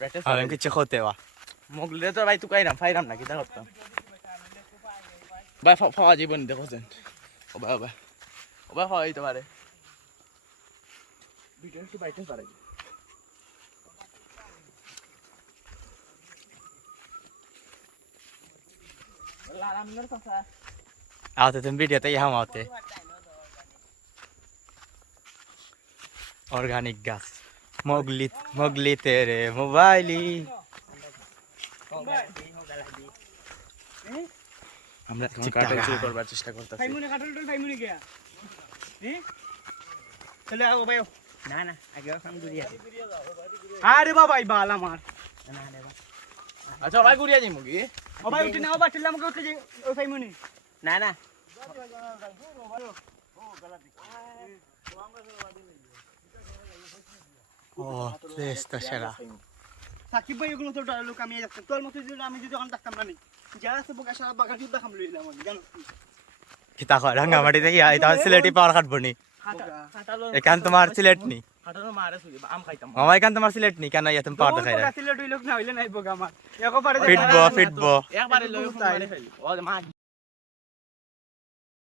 practice আমি কিছু হতে বা মগলে তো ভাই তুকাইরাম ফাইরাম না কিতা করতাম ভাই ফাওয়া জীবন দেখছেন ও বাবা ও বাবা হইতে পারে ভিডিও কি বাইতে পারে লারামিনার কথা আতে তুমি ভিডিওতে ইহাম আতে অর্গানিক গাছ মোগলি তেরে মোবাইলি আমরা কাটল চুরি করবার চেষ্টা করতেছি ফাইমুনে কাটল টল ফাইমুনে গিয়া চলে আও ভাই না না আগে খান গুড়িয়া আরে বাবা ভাই বাল আমার না রে বাবা আচ্ছা ভাই গুড়িয়া যাই মুগি ও ভাই উঠে নাও বাটিলে আমাকে উঠে যাই ওই ফাইমুনে না না ও প্লেস তো সেরা সাকিব ভাই এগুলো তো লোক আমি যাচ্ছি তোর মতো যদি আমি যদি অন থাকতাম না নি যা আছে বোকা সারা বাগান যুদ্ধ খাম লইলাম আমি জানো কিতা কয় রাঙ্গামাটি দেখি এটা সিলেটি পাওয়ার কাটবো নি এখান তোমার সিলেট নি হাটানো মারে সুই আম খাইতাম মামা এখান তোমার সিলেট নি কেন ইয়া তুমি পাওয়ার দেখাই বোকা সিলে দুই লোক না হইলে নাই বোকা আমার একবারে ফিটবো একবারে লই ফোন মারে ফেলি ও মা